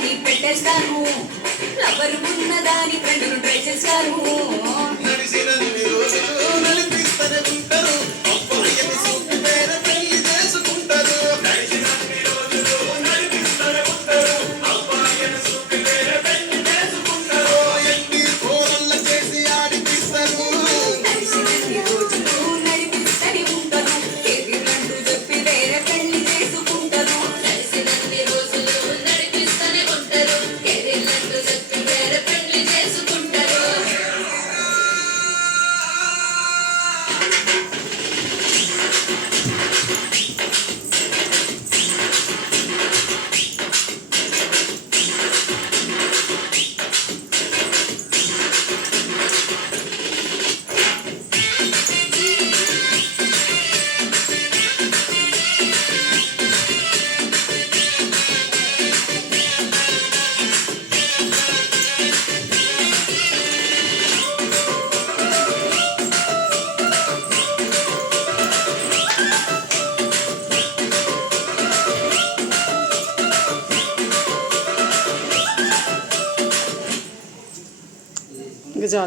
దాన్ని పెట్టేస్తాను లవరుకున్న దాని ఫ్రెండ్ను ట్రై చేస్తాను నడిసినన్ని రోజులు నడిపిస్తూనే ఉంటారు అబ్బాయిని చూపి వేరే పెళ్లి చేసుకుంటారు నడిసినన్ని రోజులు నడిపిస్తూనే ఉంటారు అబ్బాయిని చూపి వేరే పెళ్లి చేసుకుంటారు ఎన్ని కోరల్ల చేసి ఆడిపిస్తారు నడిసినన్ని రోజులు నడిపిస్తూనే ఉంటారు ఎదిరంటూ చెప్పి వేరే పెళ్లి చేసుకుంటారు నడిసినన్ని రోజులు నడిపిస్తూనే ఉంటారు కెరీర్లంటూ చెప్పి వేరే పెళ్లి చేసుకుంటారు ఇంకా చాలు.